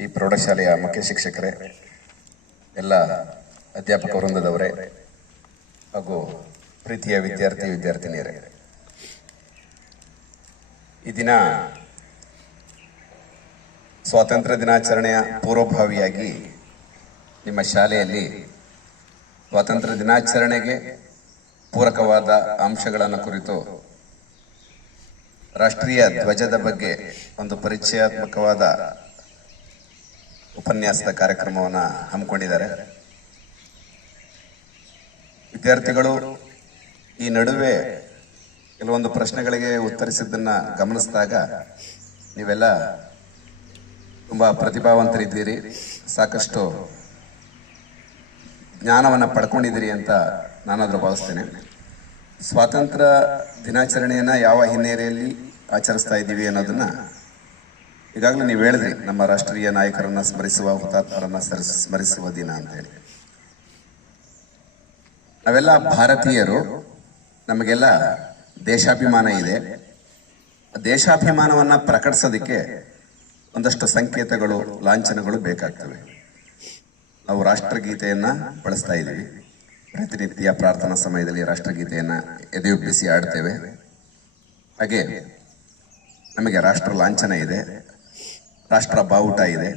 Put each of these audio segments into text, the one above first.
ಈ ಪ್ರೌಢಶಾಲೆಯ ಮುಖ್ಯ ಶಿಕ್ಷಕರೇ, ಎಲ್ಲ ಅಧ್ಯಾಪಕ ವೃಂದದವರೇ ಹಾಗೂ ಪ್ರೀತಿಯ ವಿದ್ಯಾರ್ಥಿ ವಿದ್ಯಾರ್ಥಿನಿಯರೇ. ಈ ದಿನ ಸ್ವಾತಂತ್ರ್ಯ ದಿನಾಚರಣೆಯ ಪೂರ್ವಭಾವಿಯಾಗಿ ನಿಮ್ಮ ಶಾಲೆಯಲ್ಲಿ ಸ್ವಾತಂತ್ರ್ಯ ದಿನಾಚರಣೆಗೆ ಪೂರಕವಾದ ಅಂಶಗಳನ್ನು ಕುರಿತು ರಾಷ್ಟ್ರೀಯ ಧ್ವಜದ ಬಗ್ಗೆ ಒಂದು ಪರಿಚಯಾತ್ಮಕವಾದ ಉಪನ್ಯಾಸದ ಕಾರ್ಯಕ್ರಮವನ್ನು ಹಮ್ಮಿಕೊಂಡಿದ್ದಾರೆ. ವಿದ್ಯಾರ್ಥಿಗಳು, ಈ ನಡುವೆ ಕೆಲವೊಂದು ಪ್ರಶ್ನೆಗಳಿಗೆ ಉತ್ತರಿಸಿದ್ದನ್ನು ಗಮನಿಸಿದಾಗ ನೀವೆಲ್ಲ ತುಂಬ ಪ್ರತಿಭಾವಂತರಿದ್ದೀರಿ, ಸಾಕಷ್ಟು ಜ್ಞಾನವನ್ನು ಪಡ್ಕೊಂಡಿದ್ದೀರಿ ಅಂತ ನಾನಾದರೂ ಭಾವಿಸ್ತೇನೆ. ಸ್ವಾತಂತ್ರ್ಯ ದಿನಾಚರಣೆಯನ್ನು ಯಾವ ಹಿನ್ನೆಲೆಯಲ್ಲಿ ಆಚರಿಸ್ತಾ ಇದ್ದೀವಿ ಅನ್ನೋದನ್ನ ಈಗಾಗಲೇ ನೀವು ಹೇಳಿದ್ರಿ, ನಮ್ಮ ರಾಷ್ಟ್ರೀಯ ನಾಯಕರನ್ನ ಸ್ಮರಿಸುವ, ಹುತಾತ್ಮರನ್ನ ಸ್ಮರಿಸ್- ಸ್ಮರಿಸುವ ದಿನ ಅಂತ ಹೇಳಿ ನಾವೆಲ್ಲ ಭಾರತೀಯರು, ನಮಗೆಲ್ಲ ದೇಶಾಭಿಮಾನ ಇದೆ. ದೇಶಾಭಿಮಾನವನ್ನ ಪ್ರಕಟಿಸೋದಕ್ಕೆ ಒಂದಷ್ಟು ಸಂಕೇತಗಳು, ಲಾಂಛನಗಳು ಬೇಕಾಗ್ತವೆ. ನಾವು ರಾಷ್ಟ್ರಗೀತೆಯನ್ನ ಬಳಸ್ತಾ ಇದ್ದೀವಿ. ಪ್ರತಿನಿತ್ಯ ಪ್ರಾರ್ಥನಾ ಸಮಯದಲ್ಲಿ ರಾಷ್ಟ್ರಗೀತೆಯನ್ನ ಎದೆಯುಬ್ಬಿಸಿ ಆಡ್ತೇವೆ ಹಾಗೆ ನಮಗೆ ರಾಷ್ಟ್ರ ಲಾಂಛನ ಇದೆ. ರಾಷ್ಟ್ರ ಬಾವುಟ ಇದೆ.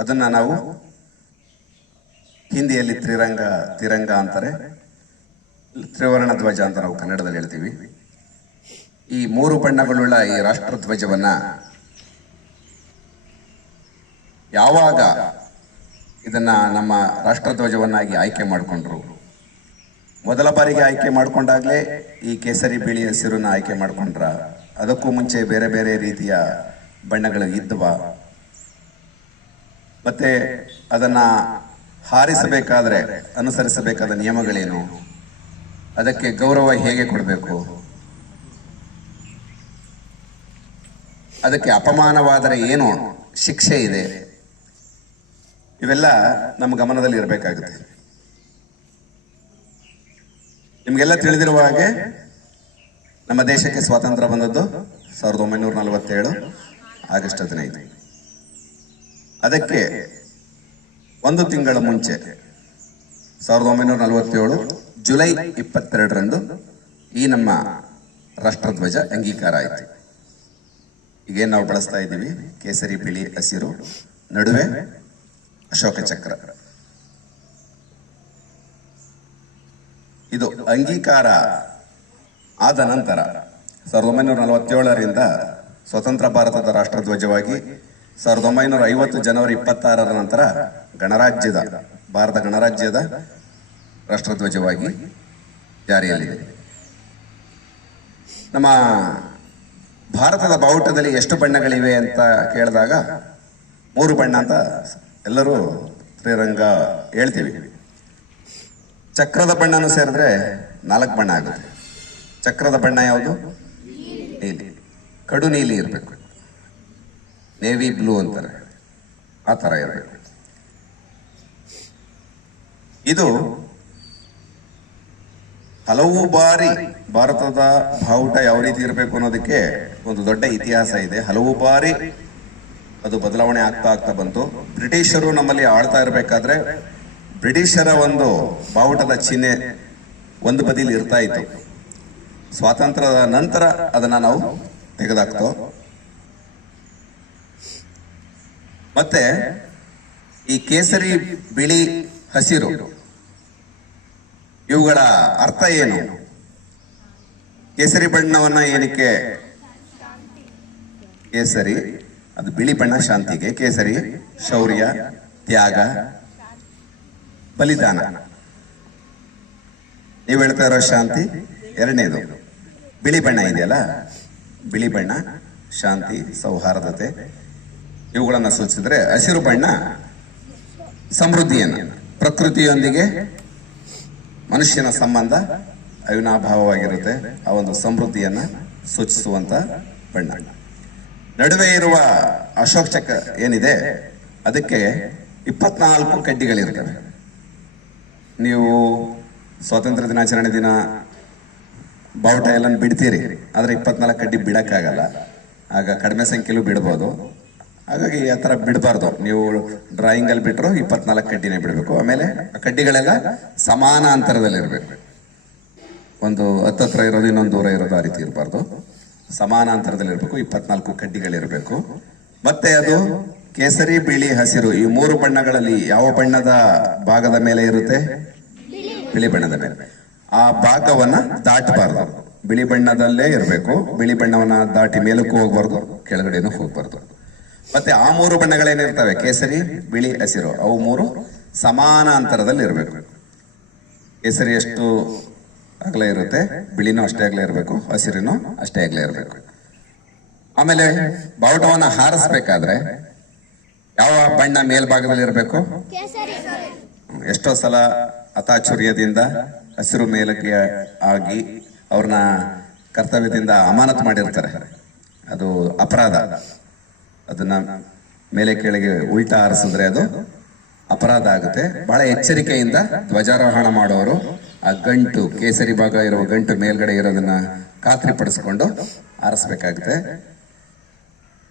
ಅದನ್ನ ನಾವು ಹಿಂದಿಯಲ್ಲಿ ತ್ರಿರಂಗ, ತಿರಂಗ ಅಂತಾರೆ. ತ್ರಿವರ್ಣ ಧ್ವಜ ಅಂತ ನಾವು ಕನ್ನಡದಲ್ಲಿ ಹೇಳ್ತೀವಿ. ಈ ಮೂರು ಬಣ್ಣಗಳುಳ್ಳ ಈ ರಾಷ್ಟ್ರ ಧ್ವಜವನ್ನ ಯಾವಾಗ ಇದನ್ನ ನಮ್ಮ ರಾಷ್ಟ್ರಧ್ವಜವನ್ನಾಗಿ ಆಯ್ಕೆ ಮಾಡಿಕೊಂಡ್ರು? ಮೊದಲ ಬಾರಿಗೆ ಆಯ್ಕೆ ಮಾಡಿಕೊಂಡಾಗಲೇ ಈ ಕೇಸರಿ ಬಿಳಿ ಹಸಿರನ್ನು ಆಯ್ಕೆ ಮಾಡಿಕೊಂಡ್ರ. ಅದಕ್ಕೂ ಮುಂಚೆ ಬೇರೆ ಬೇರೆ ರೀತಿಯ ಬಣ್ಣಗಳು ಇದ್ದವ. ಮತ್ತೆ ಅದನ್ನ ಹಾರಿಸಬೇಕಾದ್ರೆ ಅನುಸರಿಸಬೇಕಾದ ನಿಯಮಗಳೇನು? ಅದಕ್ಕೆ ಗೌರವ ಹೇಗೆ ಕೊಡಬೇಕು? ಅದಕ್ಕೆ ಅಪಮಾನವಾದರೆ ಏನು ಶಿಕ್ಷೆ ಇದೆ? ಇವೆಲ್ಲ ನಮ್ಮ ಗಮನದಲ್ಲಿ ಇರಬೇಕಾಗುತ್ತೆ. ನಿಮಗೆಲ್ಲ ತಿಳಿದಿರುವ ಹಾಗೆ ನಮ್ಮ ದೇಶಕ್ಕೆ ಸ್ವಾತಂತ್ರ್ಯ ಬಂದದ್ದು ಸಾವಿರದ ಒಂಬೈನೂರ ನಲವತ್ತೇಳು. ಆಗಸ್ಟ್ ಹದಿನೈದು. ಅದಕ್ಕೆ ಒಂದು ತಿಂಗಳ ಮುಂಚೆ, ಸಾವಿರದ ಒಂಬೈನೂರ ನಲವತ್ತೇಳು ಜುಲೈ ಇಪ್ಪತ್ತೆರಡರಂದು ಈ ನಮ್ಮ ರಾಷ್ಟ್ರಧ್ವಜ ಅಂಗೀಕಾರ ಆಯಿತು. ಈಗೇನು ನಾವು ಬಳಸ್ತಾ ಇದ್ದೀವಿ? ಕೇಸರಿ, ಬಿಳಿ, ಹಸಿರು, ನಡುವೆ ಅಶೋಕ ಚಕ್ರ. ಇದು ಅಂಗೀಕಾರ ಆದ ನಂತರ, ಸಾವಿರದ ಒಂಬೈನೂರ ನಲವತ್ತೇಳರಿಂದ ಸ್ವತಂತ್ರ ಭಾರತದ ರಾಷ್ಟ್ರಧ್ವಜವಾಗಿ ಸಾವಿರದ ಒಂಬೈನೂರ ಐವತ್ತು ಜನವರಿ ಇಪ್ಪತ್ತಾರರ ನಂತರ ಗಣರಾಜ್ಯದ, ಭಾರತ ಗಣರಾಜ್ಯದ ರಾಷ್ಟ್ರಧ್ವಜವಾಗಿ ಜಾರಿಯಲ್ಲಿದೆ. ನಮ್ಮ ಭಾರತದ ಬಾವುಟದಲ್ಲಿ ಎಷ್ಟು ಬಣ್ಣಗಳಿವೆ ಅಂತ ಕೇಳಿದಾಗ ಮೂರು ಬಣ್ಣ ಅಂತ ಎಲ್ಲರೂ ತ್ರಿರಂಗ ಹೇಳ್ತೀವಿ. ಚಕ್ರದ ಬಣ್ಣನೂ ಸೇರಿದ್ರೆ ನಾಲ್ಕು ಬಣ್ಣ ಆಗುತ್ತೆ. ಚಕ್ರದ ಬಣ್ಣ ಯಾವುದು? ನೀಲಿ. ಕಡು ನೀಲಿ ಇರಬೇಕು. ನೇವಿ ಬ್ಲೂ ಅಂತಾರೆ. ಆ ಥರ ಇರಬೇಕು. ಇದು ಹಲವು ಬಾರಿ ಭಾರತದ ಬಾವುಟ ಯಾವ ರೀತಿ ಇರಬೇಕು ಅನ್ನೋದಕ್ಕೆ ಒಂದು ದೊಡ್ಡ ಇತಿಹಾಸ ಇದೆ. ಹಲವು ಬಾರಿ ಅದು ಬದಲಾವಣೆ ಆಗ್ತಾ ಆಗ್ತಾ ಬಂತು. ಬ್ರಿಟಿಷರು ನಮ್ಮಲ್ಲಿ ಆಳ್ತಾ ಇರಬೇಕಾದ್ರೆ ಬ್ರಿಟಿಷರ ಒಂದು ಬಾವುಟದ ಚಿಹ್ನೆ ಒಂದು ಬದಿಲಿ ಇರ್ತಾ ಇತ್ತು. ಸ್ವಾತಂತ್ರ್ಯದ ನಂತರ ಅದನ್ನ ನಾವು ತೆಗೆದಾಕ್ತೋ ಮತ್ತೆ ಈ ಕೇಸರಿ ಬಿಳಿ ಹಸಿರು, ಇವುಗಳ ಅರ್ಥ ಏನು? ಕೇಸರಿ ಬಣ್ಣವನ್ನ ಏನಕ್ಕೆ? ಕೇಸರಿ, ಅದು ಬಿಳಿ ಬಣ್ಣ ಶಾಂತಿಗೆ, ಕೇಸರಿ, ಶೌರ್ಯ, ತ್ಯಾಗ, ಬಲಿದಾನ. ನೀವು ಹೇಳ್ತಾ ಇರೋ ಶಾಂತಿ? ಎರಡನೇದು. ಬಿಳಿ ಬಣ್ಣ ಇದೆಯಲ್ಲ? ಬಿಳಿ ಬಣ್ಣ ಶಾಂತಿ, ಸೌಹಾರ್ದತೆ, ಇವುಗಳನ್ನ ಸೂಚಿಸಿದ್ರೆ ಹಸಿರು ಬಣ್ಣ ಸಮೃದ್ಧಿಯನ್ನು, ಪ್ರಕೃತಿಯೊಂದಿಗೆ ಮನುಷ್ಯನ ಸಂಬಂಧ ಅವಿನಾಭಾವವಾಗಿರುತ್ತೆ. ಆ ಒಂದು ಸಮೃದ್ಧಿಯನ್ನ ಸೂಚಿಸುವಂತ ಬಣ್ಣ. ನಡುವೆ ಇರುವ ಅಶೋಕ್ ಚಕ್ರ ಏನಿದೆ, ಅದಕ್ಕೆ ಇಪ್ಪತ್ನಾಲ್ಕು ಕಡ್ಡಿಗಳಿರ್ತವೆ. ನೀವು ಸ್ವಾತಂತ್ರ್ಯ ದಿನಾಚರಣೆ ದಿನ ಬಾವುಟ ಎಲ್ಲ ಬಿಡ್ತೀರಿ, ಆದರೆ ಇಪ್ಪತ್ನಾಲ್ಕು ಕಡ್ಡಿ ಬಿಡೋಕ್ಕಾಗಲ್ಲ. ಆಗ ಕಡಿಮೆ ಸಂಖ್ಯೆಲೂ ಬಿಡ್ಬೋದು. ಹಾಗಾಗಿ ಆ ಥರ ಬಿಡಬಾರ್ದು. ನೀವು ಡ್ರಾಯಿಂಗ್ ಅಲ್ಲಿ ಬಿಟ್ಟರು ಇಪ್ಪತ್ನಾಲ್ಕು ಕಡ್ಡಿನೇ ಬಿಡಬೇಕು. ಆಮೇಲೆ ಕಡ್ಡಿಗಳೆಲ್ಲ ಸಮಾನ ಅಂತರದಲ್ಲಿರಬೇಕು. ಒಂದು ಹತ್ತತ್ರ ಇರೋದು, ಇನ್ನೊಂದು ದೂರ ಇರೋದು ಆ ರೀತಿ ಇರಬಾರ್ದು. ಸಮಾನ ಅಂತರದಲ್ಲಿ ಇರಬೇಕು ಇಪ್ಪತ್ನಾಲ್ಕು ಕಡ್ಡಿಗಳಿರಬೇಕು. ಮತ್ತೆ ಅದು ಕೇಸರಿ, ಬಿಳಿ, ಹಸಿರು, ಈ ಮೂರು ಬಣ್ಣಗಳಲ್ಲಿ ಯಾವ ಬಣ್ಣದ ಭಾಗದ ಮೇಲೆ ಇರುತ್ತೆ? ಬಿಳಿ ಬಣ್ಣದ ಮೇಲೆ. ಆ ಭಾಗವನ್ನ ದಾಟಬಾರ್ದು. ಬಿಳಿ ಬಣ್ಣದಲ್ಲೇ ಇರಬೇಕು. ಬಿಳಿ ಬಣ್ಣವನ್ನ ದಾಟಿ ಮೇಲಕ್ಕೂ ಹೋಗ್ಬಾರ್ದು ಕೆಳಗಡೆನೂ ಹೋಗ್ಬಾರ್ದು. ಮತ್ತೆ ಆ ಮೂರು ಬಣ್ಣಗಳೇನಿರ್ತವೆ? ಕೇಸರಿ ಬಿಳಿ ಹಸಿರು. ಅವು ಮೂರು ಸಮಾನ ಅಂತರದಲ್ಲಿ ಇರಬೇಕು. ಕೇಸರಿ ಎಷ್ಟು ಅಗಲ ಇರುತ್ತೆ? ಬಿಳಿನೂ ಅಷ್ಟೇ ಅಗಲ ಇರಬೇಕು. ಹಸಿರಿನೂ ಅಷ್ಟೇ ಅಗಲ ಇರಬೇಕು. ಆಮೇಲೆ ಬಾವುಟವನ್ನ ಹಾರಿಸ್ಬೇಕಾದ್ರೆ ಯಾವ ಬಣ್ಣ ಮೇಲ್ಭಾಗದಲ್ಲಿ ಇರಬೇಕು ಎಷ್ಟೋ ಸಲ ಅತಾಚುರ್ಯದಿಂದ ಹಸಿರು ಮೇಲಕ್ಕೆ ಆಗಿ ಅವ್ರನ್ನ ಕರ್ತವ್ಯದಿಂದ ಅಮಾನತ್ ಮಾಡಿರ್ತಾರೆ. ಅದು ಅಪರಾಧ. ಅದನ್ನ ಮೇಲೆ ಕೆಳಗೆ ಉಲ್ಟಾ ಆರಿಸಿದ್ರೆ ಅದು ಅಪರಾಧ ಆಗುತ್ತೆ. ಬಹಳ ಎಚ್ಚರಿಕೆಯಿಂದ ಧ್ವಜಾರೋಹಣ ಮಾಡೋರು, ಆ ಗಂಟು, ಕೇಸರಿ ಭಾಗ ಇರುವ ಗಂಟು ಮೇಲ್ಗಡೆ ಇರೋದನ್ನ ಖಾತ್ರಿ ಪಡಿಸ್ಕೊಂಡು ಹಾರಿಸ್ಬೇಕಾಗುತ್ತೆ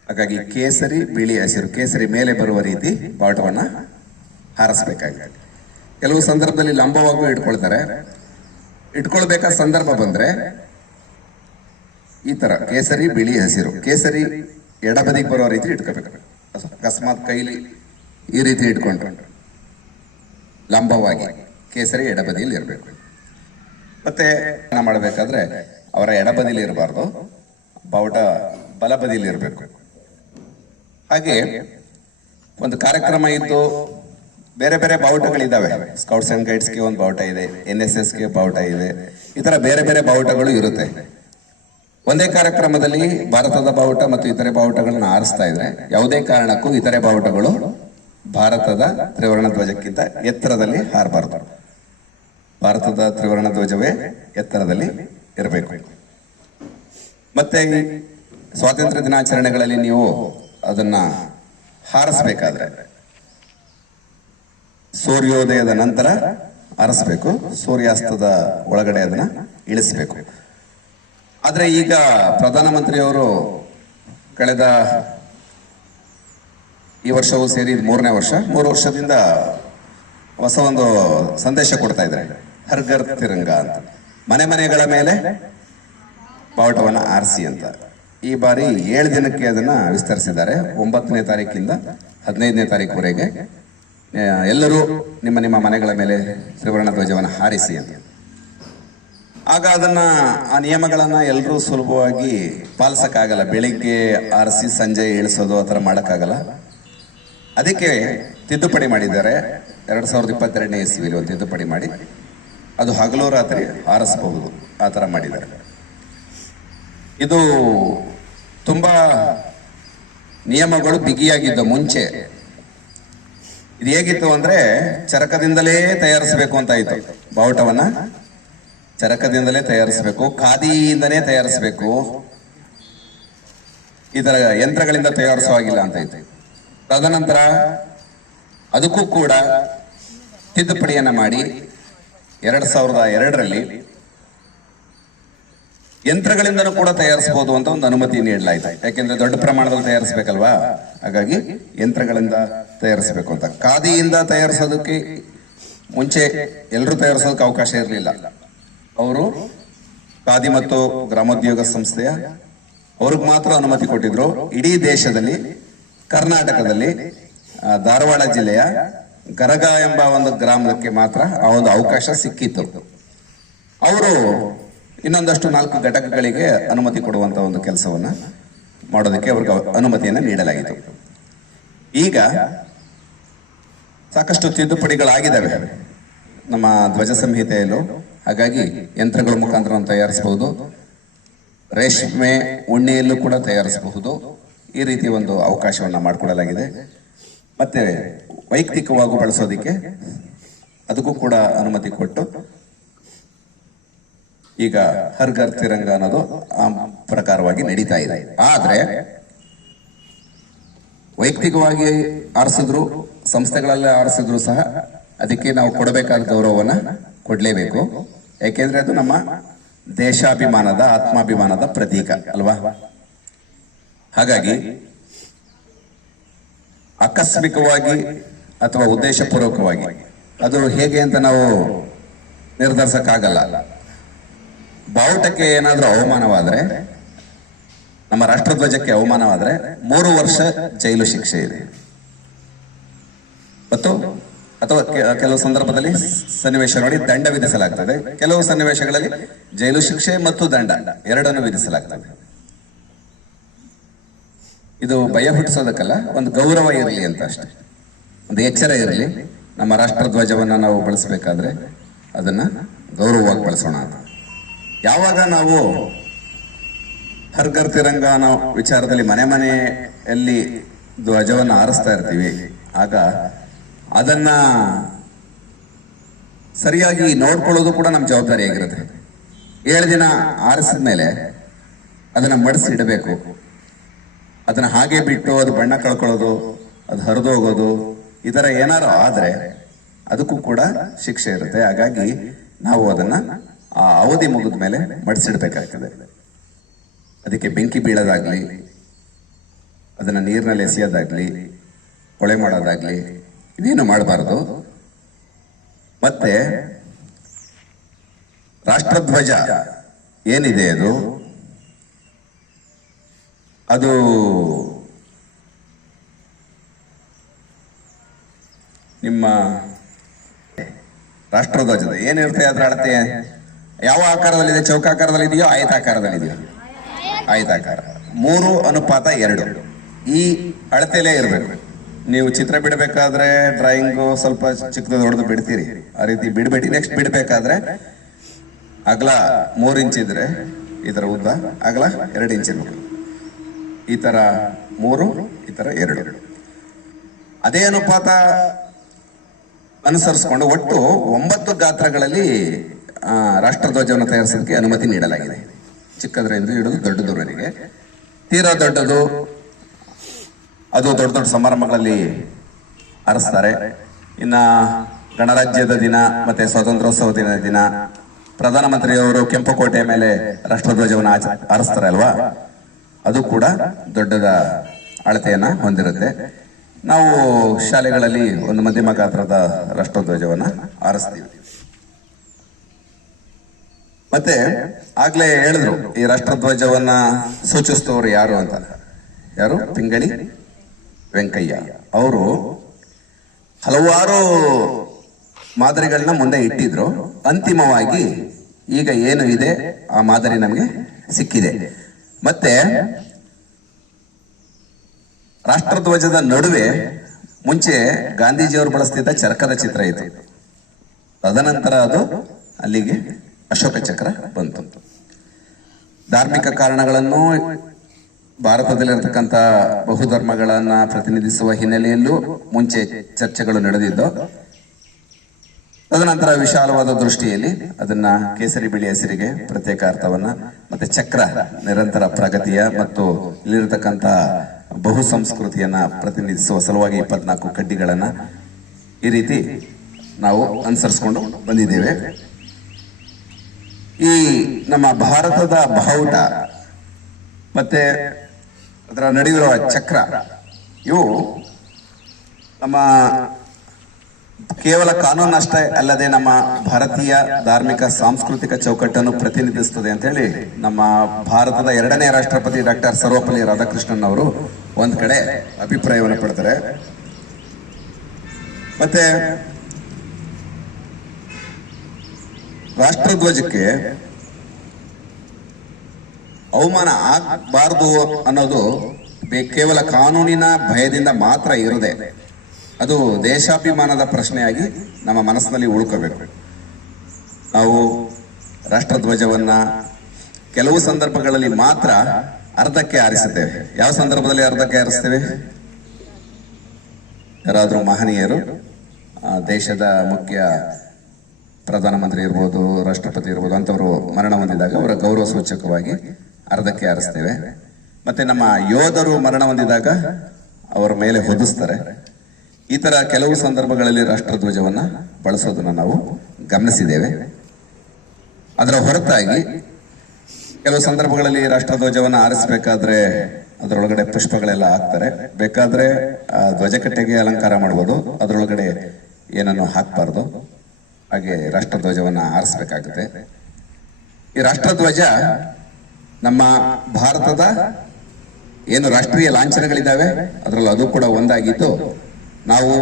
ಹಾಗಾಗಿ ಕೇಸರಿ, ಬಿಳಿ ಹಸಿರು, ಕೇಸರಿ ಮೇಲೆ ಬರುವ ರೀತಿ ಬಾಟವನ್ನ ಹಾರಿಸ್ಬೇಕಾಗುತ್ತೆ ಕೆಲವು ಸಂದರ್ಭದಲ್ಲಿ ಲಂಬವಾಗೂ ಇಟ್ಕೊಳ್ತಾರೆ. ಇಟ್ಕೊಳ್ಬೇಕಾದ ಸಂದರ್ಭ ಬಂದ್ರೆ ಈ ತರ, ಕೇಸರಿ, ಬಿಳಿ ಹಸಿರು. ಕೇಸರಿ ಎಡಬದಿಗೆ ಬರೋ ರೀತಿ ಇಟ್ಕೋಬೇಕು ಅಕಸ್ಮಾತ್ ಕೈಲಿ ಈ ರೀತಿ ಇಟ್ಕೊಂಡ್ರೆ ಲಂಬವಾಗಿ ಕೇಸರಿ ಎಡಬದಿಯಲ್ಲಿ ಇರಬೇಕು. ಮತ್ತೆ ಮಾಡಬೇಕಾದ್ರೆ ಅವರ ಎಡಬದಿಲಿ ಇರಬಾರ್ದು ಬಾವುಟ ಬಲಬದಿಯಲ್ಲಿ ಇರಬೇಕು. ಹಾಗೆ ಒಂದು ಕಾರ್ಯಕ್ರಮ ಇದ್ದು ಬೇರೆ ಬೇರೆ ಬಾವುಟಗಳಿದ್ದಾವೆ. ಸ್ಕೌಟ್ಸ್ ಅಂಡ್ ಗೈಡ್ಸ್ಗೆ ಒಂದು ಬಾವುಟ ಇದೆ ಎನ್ ಎಸ್ ಎಸ್ಗೆ ಬಾವುಟ ಇದೆ, ಈ ಥರ ಬೇರೆ ಬೇರೆ ಬಾವುಟಗಳು ಇರುತ್ತೆ. ಒಂದೇ ಕಾರ್ಯಕ್ರಮದಲ್ಲಿ ಭಾರತದ ಬಾವುಟ ಮತ್ತು ಇತರೆ ಬಾವುಟಗಳನ್ನ ಆರಿಸ್ತಾ ಇದ್ರೆ ಯಾವುದೇ ಕಾರಣಕ್ಕೂ ಇತರೆ ಬಾವುಟಗಳು ಭಾರತದ ತ್ರಿವರ್ಣ ಧ್ವಜಕ್ಕಿಂತ ಎತ್ತರದಲ್ಲಿ ಹಾರಬಾರದು. ಭಾರತದ ತ್ರಿವರ್ಣ ಧ್ವಜವೇ ಎತ್ತರದಲ್ಲಿ ಇರಬೇಕು. ಮತ್ತೆ ಸ್ವಾತಂತ್ರ್ಯ ದಿನಾಚರಣೆಗಳಲ್ಲಿ ನೀವು ಅದನ್ನ ಹಾರಿಸ್ಬೇಕಾದ್ರೆ ಸೂರ್ಯೋದಯದ ನಂತರ ಅರಸಬೇಕು. ಸೂರ್ಯಾಸ್ತದ ಒಳಗಡೆ ಅದನ್ನ ಇಳಿಸಬೇಕು. ಆದರೆ ಈಗ ಪ್ರಧಾನಮಂತ್ರಿಯವರು ಕಳೆದ ಈ ವರ್ಷವೂ ಸೇರಿ ಮೂರನೇ ವರ್ಷ, ಮೂರು ವರ್ಷದಿಂದ ಹೊಸ ಒಂದು ಸಂದೇಶ ಕೊಡ್ತಾ ಇದ್ದಾರೆ. ಹರ್ಗರ್ ತಿರಂಗ ಅಂತ. ಮನೆ ಮನೆಗಳ ಮೇಲೆ ಬಾವುಟವನ್ನು ಆರಿಸಿ ಅಂತ. ಈ ಬಾರಿ ಏಳು ದಿನಕ್ಕೆ ಅದನ್ನ ವಿಸ್ತರಿಸಿದ್ದಾರೆ. ಒಂಬತ್ತನೇ ತಾರೀಕಿಂದ ಹದಿನೈದನೇ ತಾರೀಕುವರೆಗೆ ಎಲ್ಲರೂ ನಿಮ್ಮ ನಿಮ್ಮ ಮನೆಗಳ ಮೇಲೆ ತ್ರಿವರ್ಣ ಧ್ವಜವನ್ನು ಹಾರಿಸಿ ಅಂತ. ಆಗ ಅದನ್ನ ಆ ನಿಯಮಗಳನ್ನ ಎಲ್ಲರೂ ಸುಲಭವಾಗಿ ಪಾಲಿಸಕ್ಕಾಗಲ್ಲ. ಬೆಳಿಗ್ಗೆ ಆರಿಸಿ ಸಂಜೆ ಇಳಿಸೋದು ಆ ಥರ ಮಾಡೋಕ್ಕಾಗಲ್ಲ. ಅದಕ್ಕೆ ತಿದ್ದುಪಡಿ ಮಾಡಿದ್ದಾರೆ. ಎರಡು ಸಾವಿರದ ಇಪ್ಪತ್ತೆರಡನೇ ಇಸ್ವಿಲಿ ಒಂದು ತಿದ್ದುಪಡಿ ಮಾಡಿ. ಅದು ಹಗಲು ರಾತ್ರಿ ಆರಿಸಬಹುದು. ಆ ಥರ ಮಾಡಿದ್ದಾರೆ. ಇದು ತುಂಬ ನಿಯಮಗಳು ಬಿಗಿಯಾಗಿದ್ದ ಮುಂಚೆ ಇದು ಹೇಗಿತ್ತು ಅಂದ್ರೆ ಚರಕದಿಂದಲೇ ತಯಾರಿಸಬೇಕು ಅಂತ ಇತ್ತು ಬಾವುಟವನ್ನ ಚರಕದಿಂದಲೇ ತಯಾರಿಸಬೇಕು, ಖಾದಿಯಿಂದನೇ ತಯಾರಿಸಬೇಕು. ಈ ತರ ಯಂತ್ರಗಳಿಂದ ತಯಾರಿಸುವಾಗಿಲ್ಲ ಅಂತ ಇತ್ತು ತದನಂತರ ಅದಕ್ಕೂ ಕೂಡ ತಿದ್ದುಪಡಿಯನ್ನ ಮಾಡಿ ಎರಡ್ ಸಾವಿರದ ಎರಡರಲ್ಲಿ ಯಂತ್ರಗಳಿಂದನೂ ಕೂಡ ತಯಾರಿಸಬಹುದು ಅಂತ ಒಂದು ಅನುಮತಿ ನೀಡಲಾಯಿತು. ಯಾಕೆಂದ್ರೆ ದೊಡ್ಡ ಪ್ರಮಾಣದಲ್ಲಿ ತಯಾರಿಸಬೇಕಲ್ವಾ? ಹಾಗಾಗಿ ಯಂತ್ರಗಳಿಂದ ತಯಾರಿಸಬೇಕು ಅಂತ ಖಾದಿಯಿಂದ ತಯಾರಿಸೋದಕ್ಕೆ ಮುಂಚೆ ಎಲ್ಲರೂ ತಯಾರಿಸೋದಕ್ಕೆ ಅವಕಾಶ ಇರಲಿಲ್ಲ. ಅವರು ಖಾದಿ ಮತ್ತು ಗ್ರಾಮೋದ್ಯೋಗ ಸಂಸ್ಥೆಯ ಅವ್ರಿಗೆ ಮಾತ್ರ ಅನುಮತಿ ಕೊಟ್ಟಿದ್ರು. ಇಡೀ ದೇಶದಲ್ಲಿ, ಕರ್ನಾಟಕದಲ್ಲಿ ಧಾರವಾಡ ಜಿಲ್ಲೆಯ ಗರಗ ಎಂಬ ಒಂದು ಗ್ರಾಮಕ್ಕೆ ಮಾತ್ರ ಆ ಒಂದು ಅವಕಾಶ ಸಿಕ್ಕಿತ್ತು. ಅವರು ಇನ್ನೊಂದಷ್ಟು ನಾಲ್ಕು ಘಟಕಗಳಿಗೆ ಅನುಮತಿ ಕೊಡುವಂತ ಒಂದು ಕೆಲಸವನ್ನ ಮಾಡೋದಕ್ಕೆ ಅವ್ರಿಗೆ ಅನುಮತಿಯನ್ನ ನೀಡಲಾಗಿತ್ತು. ಈಗ ಸಾಕಷ್ಟು ತಿದ್ದುಪಡಿಗಳಾಗಿದ್ದಾವೆ. ನಮ್ಮ ಧ್ವಜ ಸಂಹಿತೆಯಲ್ಲೂ ಹಾಗಾಗಿ ಯಂತ್ರಗಳ ಮುಖಾಂತರ ತಯಾರಿಸಬಹುದು. ರೇಷ್ಮೆ ಉಣ್ಣೆಯಲ್ಲೂ ಕೂಡ ತಯಾರಿಸಬಹುದು. ಈ ರೀತಿ ಒಂದು ಅವಕಾಶವನ್ನು ಮಾಡಿಕೊಡಲಾಗಿದೆ. ಮತ್ತೆ ವೈಯಕ್ತಿಕವಾಗಿ ಬಳಸೋದಿಕ್ಕೆ ಅದಕ್ಕೂ ಕೂಡ ಅನುಮತಿ ಕೊಟ್ಟು ಈಗ ಹರ್ ಘರ್ ತಿರಂಗ ಅನ್ನೋದು ಆ ಪ್ರಕಾರವಾಗಿ ನಡೀತಾ ಇದೆ. ಆದ್ರೆ ವೈಯಕ್ತಿಕವಾಗಿ ಆರಿಸಿದ್ರು ಸಂಸ್ಥೆಗಳಲ್ಲಿ ಆರಿಸಿದ್ರು ಸಹ ಅದಕ್ಕೆ ನಾವು ಕೊಡಬೇಕಾದ ಗೌರವವನ್ನು ಕೊಡಲೇಬೇಕು. ಯಾಕೆಂದ್ರೆ ಅದು ನಮ್ಮ ದೇಶಾಭಿಮಾನದ, ಆತ್ಮಾಭಿಮಾನದ ಪ್ರತೀಕ, ಅಲ್ವಾ? ಹಾಗಾಗಿ ಆಕಸ್ಮಿಕವಾಗಿ ಅಥವಾ ಉದ್ದೇಶಪೂರ್ವಕವಾಗಿ ಅದು ಹೇಗೆ ಅಂತ ನಾವು ನಿರ್ಧರಿಸಕ್ಕಾಗಲ್ಲ. ಬಾವುಟಕ್ಕೆ ಏನಾದರೂ ಅವಮಾನವಾದರೆ, ನಮ್ಮ ರಾಷ್ಟ್ರಧ್ವಜಕ್ಕೆ ಅವಮಾನವಾದರೆ ಮೂರು ವರ್ಷ ಜೈಲು ಶಿಕ್ಷೆ ಇದೆ. ಮತ್ತು ಅಥವಾ ಕೆಲವು ಸಂದರ್ಭದಲ್ಲಿ ಸನ್ನಿವೇಶ ನೋಡಿ ದಂಡ ವಿಧಿಸಲಾಗ್ತದೆ. ಕೆಲವು ಸನ್ನಿವೇಶಗಳಲ್ಲಿ ಜೈಲು ಶಿಕ್ಷೆ ಮತ್ತು ದಂಡ ಎರಡನ್ನು ವಿಧಿಸಲಾಗ್ತದೆ. ಇದು ಭಯ ಹುಟ್ಟಿಸೋದಕ್ಕಲ್ಲ, ಒಂದು ಗೌರವ ಇರಲಿ ಅಂತ ಅಷ್ಟೇ. ಒಂದು ಎಚ್ಚರ ಇರಲಿ. ನಮ್ಮ ರಾಷ್ಟ್ರಧ್ವಜವನ್ನ ನಾವು ಬಳಸಬೇಕಾದ್ರೆ ಅದನ್ನ ಗೌರವವಾಗಿ ಬಳಸೋಣ ಅಂತ. ಯಾವಾಗ ನಾವು ಹರ್ಗರ್ ತಿರಂಗ ವಿಚಾರದಲ್ಲಿ ಮನೆ ಮನೆಯಲ್ಲಿ ಧ್ವಜವನ್ನು ಹಾರಿಸ್ತಾ ಇರ್ತೀವಿ, ಆಗ ಅದನ್ನ ಸರಿಯಾಗಿ ನೋಡ್ಕೊಳ್ಳೋದು ಕೂಡ ನಮ್ಮ ಜವಾಬ್ದಾರಿಯಾಗಿರುತ್ತೆ ಏಳು ದಿನ ಆರಿಸಿದ ಮೇಲೆ ಅದನ್ನ ಮಡಿಸಿ ಇಡಬೇಕು. ಅದನ್ನ ಹಾಗೆ ಬಿಟ್ಟು ಅದು ಬಣ್ಣ ಕಳ್ಕೊಳ್ಳೋದು, ಅದು ಹರಿದು ಹೋಗೋದು, ಈ ತರ ಏನಾರು ಆದ್ರೆ ಅದಕ್ಕೂ ಕೂಡ ಶಿಕ್ಷೆ ಇರುತ್ತೆ. ಹಾಗಾಗಿ ನಾವು ಅದನ್ನ ಆ ಅವಧಿ ಮುಗಿದ ಮೇಲೆ ಮಡಿಸಿಡ್ಬೇಕಾಗ್ತದೆ. ಅದಕ್ಕೆ ಬೆಂಕಿ ಬೀಳೋದಾಗ್ಲಿ, ಅದನ್ನ ನೀರಿನಲ್ಲಿ ಎಸೆಯೋದಾಗ್ಲಿ ಕೊಳೆ ಮಾಡೋದಾಗ್ಲಿ ಇದೇನು ಮಾಡಬಾರದು? ಮತ್ತೆ ರಾಷ್ಟ್ರಧ್ವಜ ಏನಿದೆ ಅದು? ಅದು ನಿಮ್ಮ ರಾಷ್ಟ್ರಧ್ವಜದ ಏನಿರುತ್ತೆ ಅದ್ರ ಅಳತೆ ಯಾವ ಆಕಾರದಲ್ಲಿದೆ? ಚೌಕಾಕಾರದಲ್ಲಿ ಇದೆಯೋ ಆಯತಾಕಾರದಲ್ಲಿ ಇದೆಯೋ ಆಯತಾಕಾರ. ಮೂರು ಅನುಪಾತ ಎರಡು. ಈ ಅಳತೆಲೇ ಇರಬೇಕು. ನೀವು ಚಿತ್ರ ಬಿಡಬೇಕಾದ್ರೆ ಡ್ರಾಯಿಂಗ್ ಸ್ವಲ್ಪ ಚಿಕ್ಕದ ಹೊಡೆದು ಬಿಡ್ತೀರಿ. ಆ ರೀತಿ ಬಿಡ್ಬೇಡಿ. ನೆಕ್ಸ್ಟ್ ಬಿಡಬೇಕಾದ್ರೆ ಅಗಲ ಮೂರು ಇಂಚ್ ಇದ್ರೆ ತರ ಉದ್ದ, ಅಗಲ ಎರಡು ಇಂಚ್ ಇರಬೇಕು ಈ ತರ ಮೂರು, ಈ ತರ ಎರಡು. ಅದೇ ಅನುಪಾತ ಅನುಸರಿಸಿಕೊಂಡು ಒಟ್ಟು ಒಂಬತ್ತು ಗಾತ್ರಗಳಲ್ಲಿ ರಾಷ್ಟ್ರಧ್ವಜವನ್ನು ತಯಾರಿಸೋದಕ್ಕೆ ಅನುಮತಿ ನೀಡಲಾಗಿದೆ. ಚಿಕ್ಕದ್ರಿಂದ ಹಿಡಿದು ದೊಡ್ಡದವರೆಗೆ ತೀರಾ ದೊಡ್ಡದು ಅದು ದೊಡ್ಡ ದೊಡ್ಡ ಸಮಾರಂಭಗಳಲ್ಲಿ ಹರಿಸ್ತಾರೆ ಇನ್ನ ಗಣರಾಜ್ಯದ ದಿನ ಮತ್ತೆ ಸ್ವಾತಂತ್ರ್ಯೋತ್ಸವ ದಿನ ದಿನ ಪ್ರಧಾನಮಂತ್ರಿಯವರು ಕೆಂಪುಕೋಟೆ ಮೇಲೆ ರಾಷ್ಟ್ರಧ್ವಜವನ್ನು ಆಚ, ಆರಿಸ್ತಾರೆ ಅಲ್ವಾ? ಅದು ಕೂಡ ದೊಡ್ಡದ ಅಳತೆಯನ್ನ ಹೊಂದಿರುತ್ತೆ. ನಾವು ಶಾಲೆಗಳಲ್ಲಿ ಒಂದು ಮಧ್ಯಮ ಗಾತ್ರದ ರಾಷ್ಟ್ರಧ್ವಜವನ್ನ ಆರಿಸ್ತೀವಿ. ಮತ್ತೆ ಆಗ್ಲೇ ಹೇಳಿದ್ರು, ಈ ರಾಷ್ಟ್ರಧ್ವಜವನ್ನ ಸೂಚಿಸಿದವರು ಯಾರು ಅಂತ? ಯಾರು? ಪಿಂಗಳಿ ವೆಂಕಯ್ಯ. ಅವರು ಹಲವಾರು ಮಾದರಿಗಳನ್ನ ಮುಂದೆ ಇಟ್ಟಿದ್ರು. ಅಂತಿಮವಾಗಿ ಈಗ ಏನು ಇದೆ? ಆ ಮಾದರಿ ನಮಗೆ ಸಿಕ್ಕಿದೆ. ಮತ್ತೆ ರಾಷ್ಟ್ರಧ್ವಜದ ನಡುವೆ ಮುಂಚೆ ಗಾಂಧೀಜಿಯವರು ಬಳಸ್ತಿದ್ದ ಚರಕದ ಚಿತ್ರ ಇತ್ತು. ತದನಂತರ ಅದು ಅಲ್ಲಿಗೆ ಅಶೋಕ ಚಕ್ರ ಬಂತು. ಧಾರ್ಮಿಕ ಕಾರಣಗಳನ್ನು ಭಾರತದಲ್ಲಿರತಕ್ಕಂಥ ಬಹುಧರ್ಮಗಳನ್ನ ಪ್ರತಿನಿಧಿಸುವ ಹಿನ್ನೆಲೆಯಲ್ಲೂ ಮುಂಚೆ ಚರ್ಚೆಗಳು ನಡೆದಿದ್ದು, ತದನಂತರ ವಿಶಾಲವಾದ ದೃಷ್ಟಿಯಲ್ಲಿ ಅದನ್ನ ಕೇಸರಿ ಬಿಳಿ ಹೆಸರಿಗೆ ಪ್ರತ್ಯೇಕ ಅರ್ಥವನ್ನ ಮತ್ತೆ ಚಕ್ರ ನಿರಂತರ ಪ್ರಗತಿಯ ಮತ್ತು ಇಲ್ಲಿರತಕ್ಕಂಥ ಬಹು ಸಂಸ್ಕೃತಿಯನ್ನ ಪ್ರತಿನಿಧಿಸುವ ಸಲುವಾಗಿ ಇಪ್ಪತ್ನಾಲ್ಕು ಕಡ್ಡಿಗಳನ್ನ ಈ ರೀತಿ ನಾವು ಅನುಸರಿಸಿಕೊಂಡು ಬಂದಿದ್ದೇವೆ. ಈ ನಮ್ಮ ಭಾರತದ ಬಾವುಟ ಮತ್ತೆ ಅದರ ನಡೆಯುವ ಚಕ್ರ. ಇವು ನಮ್ಮ ಕೇವಲ ಕಾನೂನು ಅಷ್ಟೇ ಅಲ್ಲದೆ ನಮ್ಮ ಭಾರತೀಯ ಧಾರ್ಮಿಕ ಸಾಂಸ್ಕೃತಿಕ ಚೌಕಟ್ಟನ್ನು ಪ್ರತಿನಿಧಿಸುತ್ತದೆ ಅಂತ ಹೇಳಿ ನಮ್ಮ ಭಾರತದ ಎರಡನೇ ರಾಷ್ಟ್ರಪತಿ ಡಾಕ್ಟರ್ ಸರ್ವಪಲ್ಲಿ ರಾಧಾಕೃಷ್ಣನ್ ಅವರು ಒಂದ್ ಕಡೆ ಅಭಿಪ್ರಾಯವನ್ನು ಪಡ್ತಾರೆ. ಮತ್ತೆ ರಾಷ್ಟ್ರಧ್ವಜಕ್ಕೆ ಅವಮಾನ ಆಗಬಾರದು ಅನ್ನೋದು ಕೇವಲ ಕಾನೂನಿನ ಭಯದಿಂದ ಮಾತ್ರ ಇರದೆ ಅದು ದೇಶಾಭಿಮಾನದ ಪ್ರಶ್ನೆಯಾಗಿ ನಮ್ಮ ಮನಸ್ಸಿನಲ್ಲಿ ಉಳ್ಕೋಬೇಕು. ನಾವು ರಾಷ್ಟ್ರಧ್ವಜವನ್ನ ಕೆಲವು ಸಂದರ್ಭಗಳಲ್ಲಿ ಮಾತ್ರ ಅರ್ಧಕ್ಕೆ ಆರಿಸುತ್ತೇವೆ. ಯಾವ ಸಂದರ್ಭದಲ್ಲಿ ಅರ್ಧಕ್ಕೆ ಆರಿಸ್ತೇವೆ ಯಾರಾದರೂ ಮಹನೀಯರು ದೇಶದ ಮುಖ್ಯ ಪ್ರಧಾನಮಂತ್ರಿ ಇರ್ಬೋದು, ರಾಷ್ಟ್ರಪತಿ ಇರ್ಬೋದು ಅಂತವರು ಮರಣ ಹೊಂದಿದಾಗ ಅವರ ಗೌರವ ಸೂಚಕವಾಗಿ ಅರ್ಧಕ್ಕೆ ಹಾರಿಸ್ತೇವೆ ಮತ್ತೆ ನಮ್ಮ ಯೋಧರು ಮರಣ ಹೊಂದಿದಾಗ ಅವರ ಮೇಲೆ ಹೊದಿಸ್ತಾರೆ. ಈ ತರ ಕೆಲವು ಸಂದರ್ಭಗಳಲ್ಲಿ ರಾಷ್ಟ್ರಧ್ವಜವನ್ನ ಬಳಸೋದನ್ನ ನಾವು ಗಮನಿಸಿದ್ದೇವೆ. ಅದರ ಹೊರತಾಗಿ ಕೆಲವು ಸಂದರ್ಭಗಳಲ್ಲಿ ರಾಷ್ಟ್ರಧ್ವಜವನ್ನು ಆರಿಸಬೇಕಾದ್ರೆ ಅದರೊಳಗಡೆ ಪುಷ್ಪಗಳೆಲ್ಲ ಹಾಕ್ತಾರೆ. ಬೇಕಾದ್ರೆ ಧ್ವಜಕಟ್ಟೆಗೆ ಅಲಂಕಾರ ಮಾಡ್ಬೋದು. ಅದರೊಳಗಡೆ ಏನನ್ನು ಹಾಕಬಾರ್ದು. ಹಾಗೆ ರಾಷ್ಟ್ರಧ್ವಜವನ್ನು ಆರಿಸ್ಬೇಕಾಗುತ್ತೆ. ಈ ರಾಷ್ಟ್ರಧ್ವಜ ನಮ್ಮ ಭಾರತದ ಏನು ರಾಷ್ಟ್ರೀಯ ಲಾಂಛನಗಳಿದ್ದಾವೆ, ಅದರಲ್ಲಿ ಅದು ಕೂಡ ಒಂದಾಗಿತ್ತು ನಾವು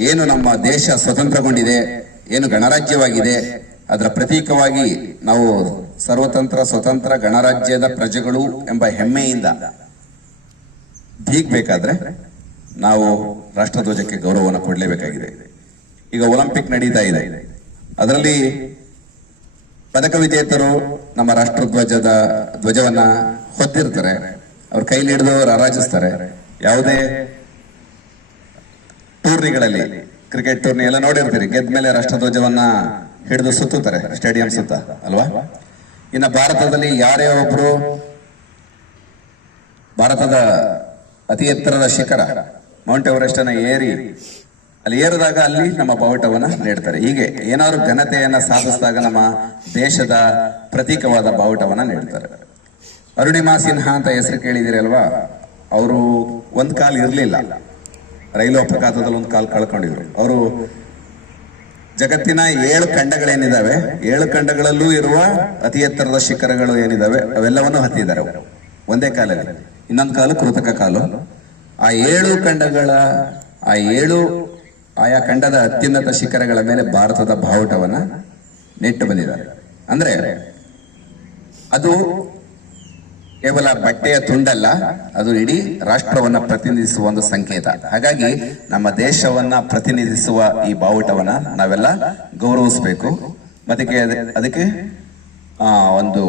ಏನು ನಮ್ಮ ದೇಶ ಸ್ವತಂತ್ರಗೊಂಡಿದೆ, ಏನು ಗಣರಾಜ್ಯವಾಗಿದೆ, ಅದರ ಪ್ರತೀಕವಾಗಿ ನಾವು ಸರ್ವತಂತ್ರ, ಸ್ವತಂತ್ರ ಗಣರಾಜ್ಯದ ಪ್ರಜೆಗಳು ಎಂಬ ಹೆಮ್ಮೆಯಿಂದ ಬೀಗ್ಬೇಕಾದ್ರೆ ನಾವು ರಾಷ್ಟ್ರಧ್ವಜಕ್ಕೆ ಗೌರವವನ್ನು ಕೊಡಲೇಬೇಕಾಗಿದೆ. ಈಗ ಒಲಿಂಪಿಕ್ ನಡೀತಾ ಇದೆ. ಅದರಲ್ಲಿ ಪದಕ ವಿಜೇತರು ನಮ್ಮ ರಾಷ್ಟ್ರಧ್ವಜದ ಧ್ವಜವನ್ನ ಹೊತ್ತಿರ್ತಾರೆ. ಅವ್ರ ಕೈಲಿ ಹಿಡಿದು ರಾರಾಜಿಸ್ತಾರೆ ಯಾವುದೇ ಟೂರ್ನಿಗಳಲ್ಲಿ, ಕ್ರಿಕೆಟ್ ಟೂರ್ನಿ ಎಲ್ಲ ನೋಡಿರ್ತೀರಿ. ಗೆದ್ದ ಮೇಲೆ ರಾಷ್ಟ್ರಧ್ವಜವನ್ನ ಹಿಡಿದು ಸುತ್ತುತ್ತಾರೆ, ಸ್ಟೇಡಿಯಂ ಸುತ್ತ, ಅಲ್ವಾ? ಇನ್ನು ಭಾರತದಲ್ಲಿ ಯಾರೇ ಒಬ್ರು ಭಾರತದ ಅತಿ ಎತ್ತರದ ಶಿಖರ, ಮೌಂಟ್ ಎವರೆಸ್ಟ್ ಅನ್ನ ಏರಿ ಅಲ್ಲಿ ಏರಿದಾಗ ಅಲ್ಲಿ ನಮ್ಮ ಬಾವುಟವನ್ನ ನೀಡ್ತಾರೆ. ಹೀಗೆ ಏನಾದ್ರು ಘನತೆಯನ್ನ ಸಾಧಿಸಿದಾಗ ನಮ್ಮ ದೇಶದ ಪ್ರತೀಕವಾದ ಬಾವುಟವನ್ನ ನೀಡ್ತಾರೆ. ಅರುಣಿಮಾ ಸಿನ್ಹಾ ಅಂತ ಹೆಸರು ಕೇಳಿದಿರಿ ಅಲ್ವಾ? ಅವರು ಒಂದ್ ಕಾಲ್ ಇರ್ಲಿಲ್ಲ. ರೈಲು ಅಪಘಾತದಲ್ಲಿ ಒಂದ್ ಕಾಲ್ ಕಳ್ಕೊಂಡಿದ್ರು. ಅವರು ಜಗತ್ತಿನ ಏಳು ಖಂಡಗಳೇನಿದಾವೆ? ಏಳು ಖಂಡಗಳಲ್ಲೂ ಇರುವ ಅತಿ ಎತ್ತರದ ಶಿಖರಗಳು ಏನಿದಾವೆ? ಅವೆಲ್ಲವನ್ನು ಹತ್ತಿದ್ದಾರೆ. ಒಂದೇ ಕಾಲದಲ್ಲಿ ಇನ್ನೊಂದು ಕಾಲು ಕೃತಕ ಕಾಲು. ಆ ಏಳು ಖಂಡಗಳ, ಆ ಏಳು ಆಯಾ ಖಂಡದ ಅತ್ಯುನ್ನತ ಶಿಖರಗಳ ಮೇಲೆ ಭಾರತದ ಬಾವುಟವನ್ನ ನೆಟ್ಟು ಬಂದಿದ್ದಾರೆ. ಅಂದ್ರೆ ಅದು ಕೇವಲ ಬಟ್ಟೆಯ ತುಂಡಲ್ಲ, ಅದು ಇಡೀ ರಾಷ್ಟ್ರವನ್ನ ಪ್ರತಿನಿಧಿಸುವ ಒಂದು ಸಂಕೇತ. ಹಾಗಾಗಿ ನಮ್ಮ ದೇಶವನ್ನ ಪ್ರತಿನಿಧಿಸುವ ಈ ಬಾವುಟವನ್ನ ನಾವೆಲ್ಲ ಗೌರವಿಸಬೇಕು. ಮತ್ತೆ ಅದಕ್ಕೆ ಒಂದು